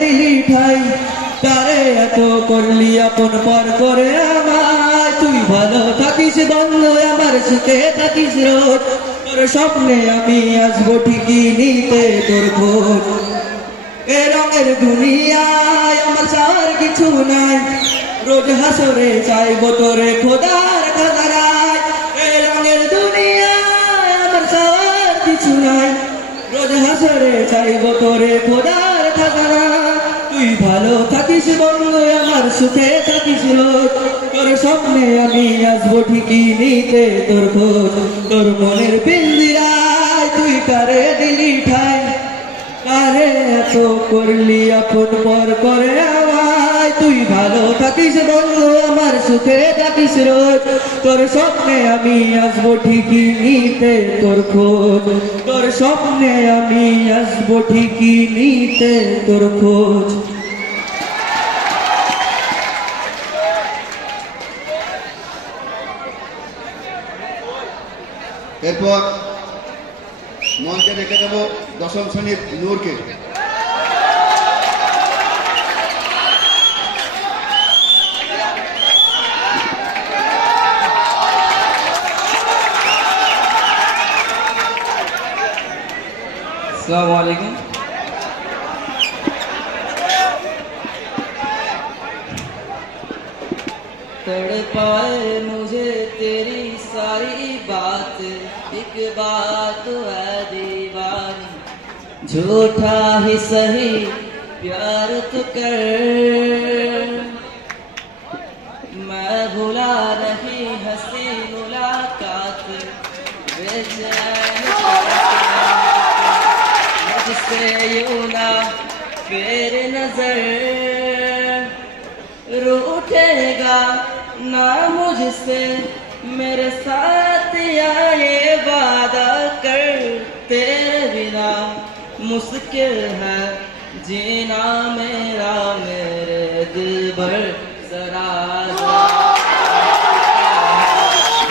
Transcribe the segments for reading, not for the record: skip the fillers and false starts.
দিলি ঠাই তারে এত করলি আপন পর করে আমায় তুই ভালো থাকিস বন্ধু আমার সুখে থাকিস রোজ তোর স্বপ্নে আমি আসবো ঠিকই নিতে তোর খোঁজ এ রঙের দুনিয়ায় আমার চাওয়ার কিছু নাই রোজ হাসরে চাইবো তোরে খোদার খাদারায় এ রঙের দুনিয়ায় আমার চাওয়ার কিছু নাই রোজ হাসরে চাইবো তোরে খোদার খাদারায় তুই ভালো থাকিস বন্ধু আমার সুখে থাকিস রোজ তোর স্বপ্নে আমি আসবো ঠিকই নিতে তোর খোঁজ তোর মনের পিঞ্জিরায় তুই কারে দিলি ঠাই কারে এত করলি আপন পর করে আমায় তুই ভালো থাকিস বন্ধু আমার সুখে থাকিস রোজ তোর স্বপ্নে আমি আসবো ঠিকই নিতে তোর খোঁজ তোর স্বপ্নে আমি আসবো ঠিকই নিতে তোর খোঁজ এরপর মঞ্চে রেখে দেব দশম শ্রেণীর নূরকে। अस्सलामु अलैकुम। तड़पाए मुझे तेरी सारी बात एक बात है दीवानी झूठा ही सही प्यार तो कर मैं भुला रही हंसी मुलाकात बेचैन मुझसे यूं ना फेर नजर रूठेगा ना मुझसे मेरे साथ ये वादा कर तेरे बिना मुश्किल है जीना मेरा मेरे दिल भर जरा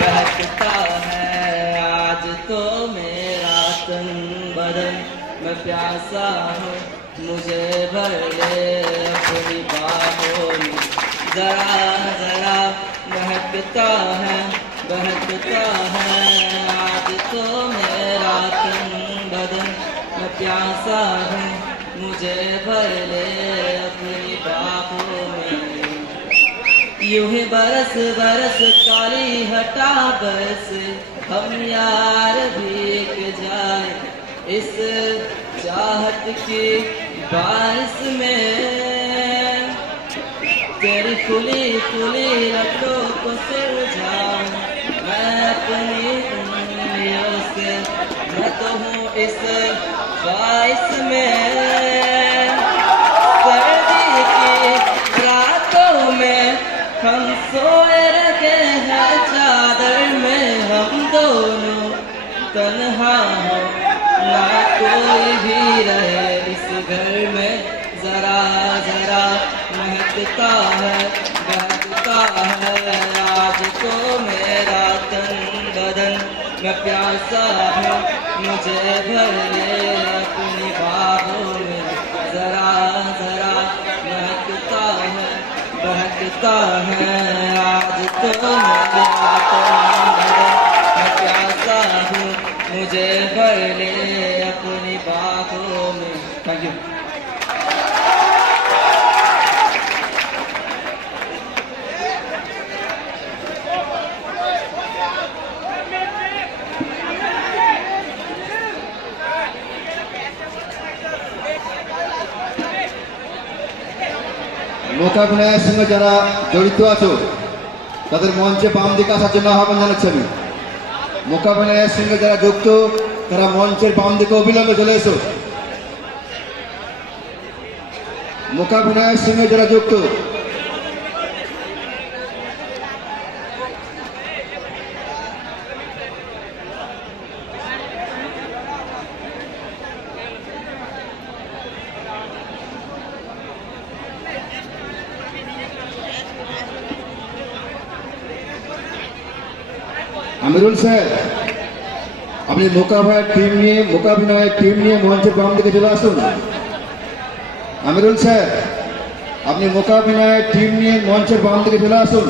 बहकता है आज तो मेरा तन बदन मैं प्यासा हूँ मुझे भर ले अपनी बाहों में जरा जरा बहकता है आज तो मेरा तन बदन मैं प्यासा हूँ मुझे भर ले अपनी बाहों में यूं ही बरस बरस काली हटा बरस हम यार भीग जाए इस चाहत की बारिश में तेरी खुली खुली रखो को सुलझाऊं मैं अपनी उंगलियों से मैं तो हूँ इस ख्वाहिश में सर्दी की रातों में हम सोए रखे हैं चादर में हम दोनों तन्हा हो ना कोई भी रहे इस घर में जरा जरा महकता है बहकता है आज तो मेरा तन बदन मैं प्यासा हूँ मुझे भर ले अपनी बाहों में जरा जरा महकता है बहकता है आज तो मेरा तन बदन मैं प्यासा हूँ मुझे भर ले अपनी बाहों में। Thank you. মোকাবিলার সঙ্গে যারা জড়িত আছো তাদের মঞ্চে বাম দিকে আসার জন্য আহ্বান জানাচ্ছি আমি। মোকাবিলার সঙ্গে যারা যুক্ত তারা মঞ্চের বাম দিকে অবিলম্বে চলে এসো। মোকাবিলার সঙ্গে যারা যুক্ত আমিরুল স্যার, আপনি মোকাবিনার টিম নিয়ে মঞ্চের বাম দিকে চলে আসুন। আমিরুল স্যার, আপনি মোকাবিনার টিম নিয়ে মঞ্চের বাম দিকে চলে আসুন।